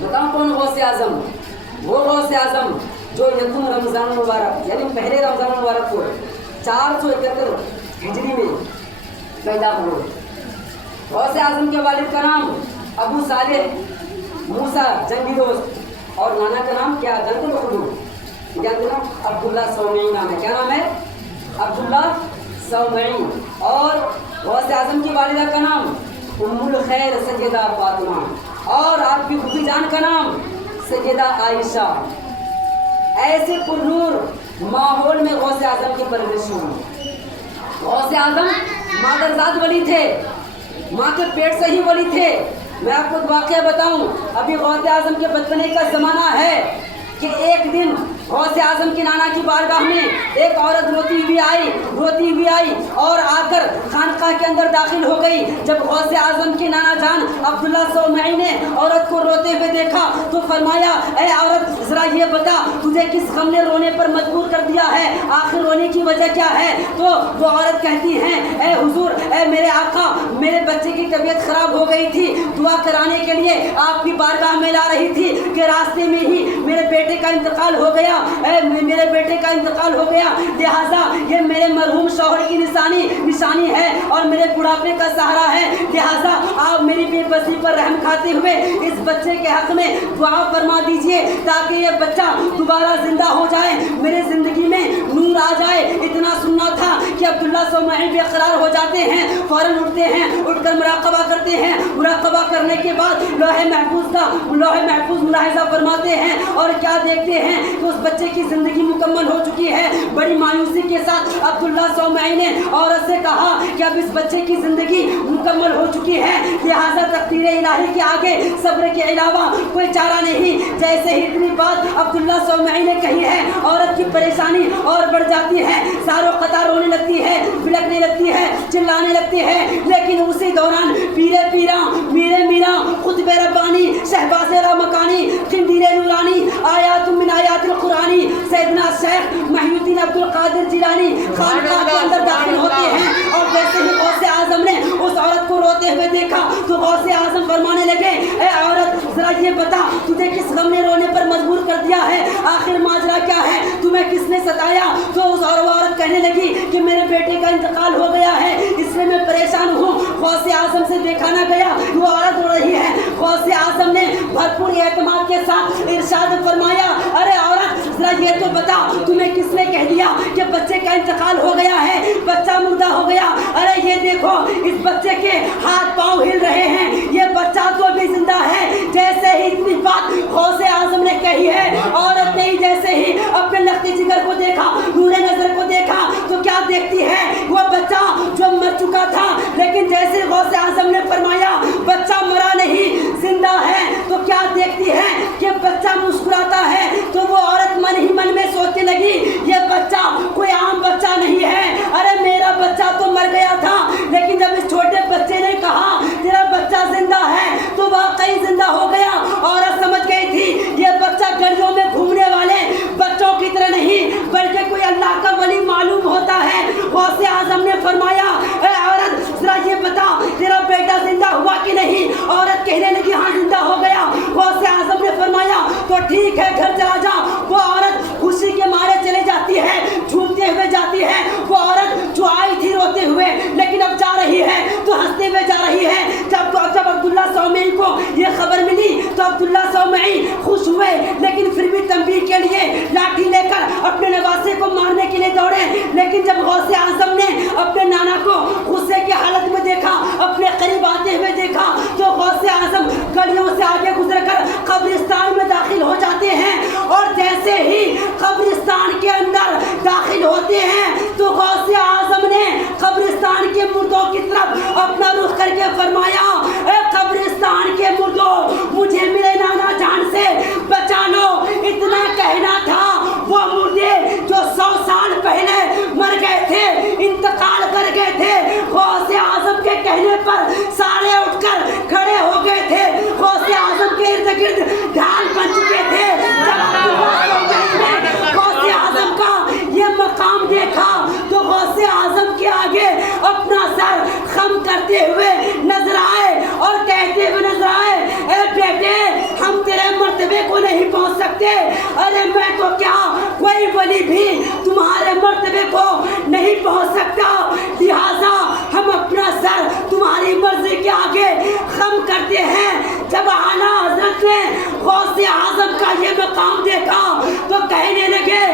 बताओ कौन गौसे आजम? वो गौसे आजम जो यकुम रमज़ान मुबारक यानी पहले रमज़ान मुबारक को 471 हिजरी में पैदा हुए। गौसे आजम के वालिद का नाम अबू सालेह मूसा जंगी दोस्त और नाना का नाम क्या जानते हो? जानते ना? अब्दुल्ला सौमई नाम है। क्या नाम है? अब्दुल्ला सौमई। और गौसे आजम की वालिदा का नाम उम्मुल खैर सैयदा फातिमा और आपकी फूफी जान का नाम सैयदा आयशा। ऐसे पुरनूर माहौल में गौसे आजम की परवरिश हुई। गौसे आजम मादरजाद वली थे, माँ के पेट से ही वली थे। मैं आपको एक वाक़या बताऊं, अभी गौसे आजम के बचपने का ज़माना है कि एक दिन गौसे आजम की नाना की बारगाह में एक औरत रोती हुई आई और आकर खानकाह के अंदर दाखिल हो गई। जब गौसे आजम की नाना जान अब्दुल्ला सौमई ने औरत को रोते हुए देखा तो फरमाया, ऐ औरत ज़रा ये बता तुझे किस गम ने रोने पर मजबूर कर दिया है, आखिर रोने की वजह क्या है? तो वो औरत कहती है, ऐ हुजूर, ऐ मेरे आका, मेरे बच्चे की तबीयत खराब हो गई थी, दुआ कराने के लिए आपकी बारगाह में ला रही थी कि रास्ते में ही मेरे बेटे का इंतकाल हो गया, मेरे बेटे का इंतकाल हो गया, लिहाजा ये मेरे मरहूम शौहर की निशानी है और मेरे बुढ़ापे का सहारा है। लिहाजा आप मेरी बेबसी पर रहम खाते हुए इस बच्चे के हक में दुआ फरमा दीजिए ताकि ये बच्चा दोबारा जिंदा हो जाए, मेरे जिंदगी में नूर आ जाए। इतना सुनना था कि अब्दुल्ला सौमई बेकरार हो जाते हैं, फौरन उठते हैं, उठकर मुराकबा करते हैं। मुराकबा करने के बाद लोहे महफूज मुलाहिजा फरमाते हैं और क्या देखते हैं कि उस बच्चे की जिंदगी मुकम्मल हो चुकी है। बड़ी मायूसी के साथ अब्दुल्ला सौमई ने औरत से कहा कि अब इस बच्चे की जिंदगी मुकम्मल हो चुकी है, लिहाजा तकदीर इलाही के आगे सब्र के अलावा कोई चारा नहीं। जैसे ही इतनी बात अब्दुल्ला सौमई ने कही है, औरत की परेशानी और बढ़ जाती है, सारों कतार रोने लगती है, बिलखने लगती है, चिल्लाने लगती है। लेकिन उसी दौरान पीरे पीरा मीरे मीरा खुतबे रब्बानी शहबाज़े मकानी खिंदीरे नूरानी आयात मिन आयातिल कुरानी सैयदना शेख मुहीउद्दीन अब्दुल कादिर जिलानी खानकाह के अंदर दाखिल होते हैं। और जैसे ही गौसे आजम ने उस औरत को रोते हुए देखा तो गौसे आजम फरमाने लगे, ऐ औरत जरा ये बता तुझे किस गम ने रोने पर मजबूर कर दिया है, आखिर माजरा क्या है, तुम्हें किसने सताया? तो उस औरत कहने लगी कि मेरे बेटे का इंतकाल हो गया है, इसलिए मैं परेशान हूँ। गौसे आजम से देखा ना गया, वो औरत रो रही है। गौसे आजम ने भरपूर एतमाद के साथ इरशाद फरमाया, अरे औरत जरा ये तो बता तुम्हें किसने कह दिया कि बच्चे का इंतकाल हो गया है, बच्चा मुर्दा हो गया? अरे ये देखो इस बच्चे के हाथ पांव हिल रहे हैं, ये बच्चा तो अभी जिंदा है। जैसे ही इतनी बात गौसे आजम ने कही है, औरत ने जैसे ही अपने लखती जिगर को देखा, नूरे नजर को देखा तो क्या देखती है? वो बच्चा जो मर चुका था, लेकिन जैसे गौसे आजम ने फरमाया बच्चा मरा नहीं जिंदा है, तो क्या देखती है कि बच्चा मुस्कुराता है। तो वो औरत मन ही मन में सोचने लगी, ये बच्चा कोई आम बच्चा नहीं है, अरे मेरा बच्चा तो मर गया था। लेकिन जब इस छोटे बच्चे ने कहा तेरा बच्चा जिंदा है तो वाकई जिंदा हो गया। औरत समझ गई थी ये बच्चा गलियों में घूमने वाले बच्चों की तरह नहीं बल्कि कोई अल्लाह का वली मालूम होता है। गौसे आजम ने फरमाया, ऐ औरत जरा ये बता तेरा बेटा जिंदा हुआ कि नहीं? औरत कहने लगी हाँ जिंदा हो गया। गौसे आजम ने फरमाया तो ठीक है घर चला जा। वो औरत खुशी के मारे चले जाती है, झूमते हुए जाती है। वो औरत जो आई थी रोते हुए लेकिन अब जा रही है तो हंसते हुए जा रही है। जब अब्दुल्ला सौमई को ये खबर मिली तो अब्दुल्ला सौमई खुश हुए, लेकिन फिर भी तंबीह के लिए लाठी लेकर अपने नवासे को मारने के लिए दौड़े। लेकिन जब गौसे आजम ने अपने नाना को गुस्से की हालत में देखा, अपने करीब आते हुए देखा, तो गौसे आजम गलियों से आगे गुजरकर कब्रिस्तान में दाखिल हो जाते हैं। और जैसे ही कब्रिस्तान के अंदर दाखिल होते हैं तो गौसे आजम ने कब्रिस्तान के मुर्दों की तरफ अपना रुख करके फरमाया, ए कब्रिस्तान के मुर्दों मुझे मेरे नाना जान से बचा लो। इतना कहना था, वो मुर्दे जो 100 साल पहले मर गए थे, इंतकाल कर गए थे, गौसे आजम के कहने पर सारे उठकर खड़े हो गए थे। गौसे आजम के इर्द गिर्द ढाल बन चुके थे। गौसे आजम का ये मकाम देखा तो गौसे आजम के आगे अपना सर खम करते हुए नजर आए और कहते हुए नजर आए, ए बेटे हम तेरे سکتے. ارے میں تو کیا کوئی ولی بھی تمہارے مرتبے کو نہیں پہنچ سکتا. لہٰذا ہم اپنا سر تمہاری مرضی کے آگے خم کرتے ہیں. جب اعلیٰ حضرت نے غوث اعظم کا یہ مقام دیکھا تو کہنے لگے